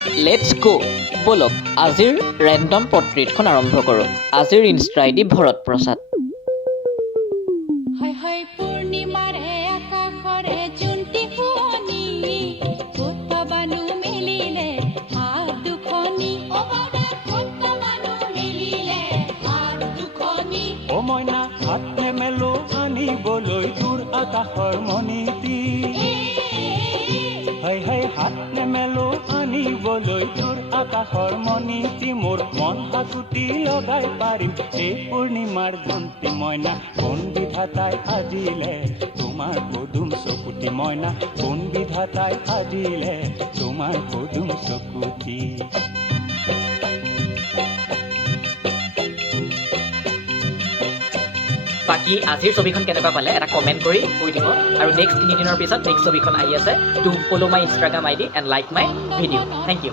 Let's গো ব'লক আজিৰ random পৰ্ট্ৰেটখন আৰম্ভ কৰোঁ। আজিৰ ইনষ্টা আইডি ভৰত প্ৰসাদ। হয় হয় পূৰ্ণিমাৰে আকাশৰে জোনটি শুৱনি ক'ত পাবানো মেলিলে হাত দুখনি ক'ত পাবানো মেলিলে হাত দুখনি ও মইনা হাত নেমেলো আনিবলৈ দূৰ আকাশৰ মণিটি হয় হয় হাত নেমেলো আনিবলৈ দূৰ আকাশৰ মণিটি মোৰ মন হাকুটি লগাই পাৰিম এই পূৰ্ণিমাৰ জন্তি মইনা কোন বিধাতাই সাজিলে তোমাৰ পদুম চকুটি মইনা কোন বিধাতাই সাজিলে তোমাৰ পদুম চকুটি বাকী আজিৰ ছবিখন কেনেকুৱা পালে এটা কমেণ্ট কৰি কৈ দিব আৰু নেক্সট 3 দিনৰ পিছত নেক্সট ছবিখন আহি আছে। To follow' my Instagram ID and like my video'. Thank U.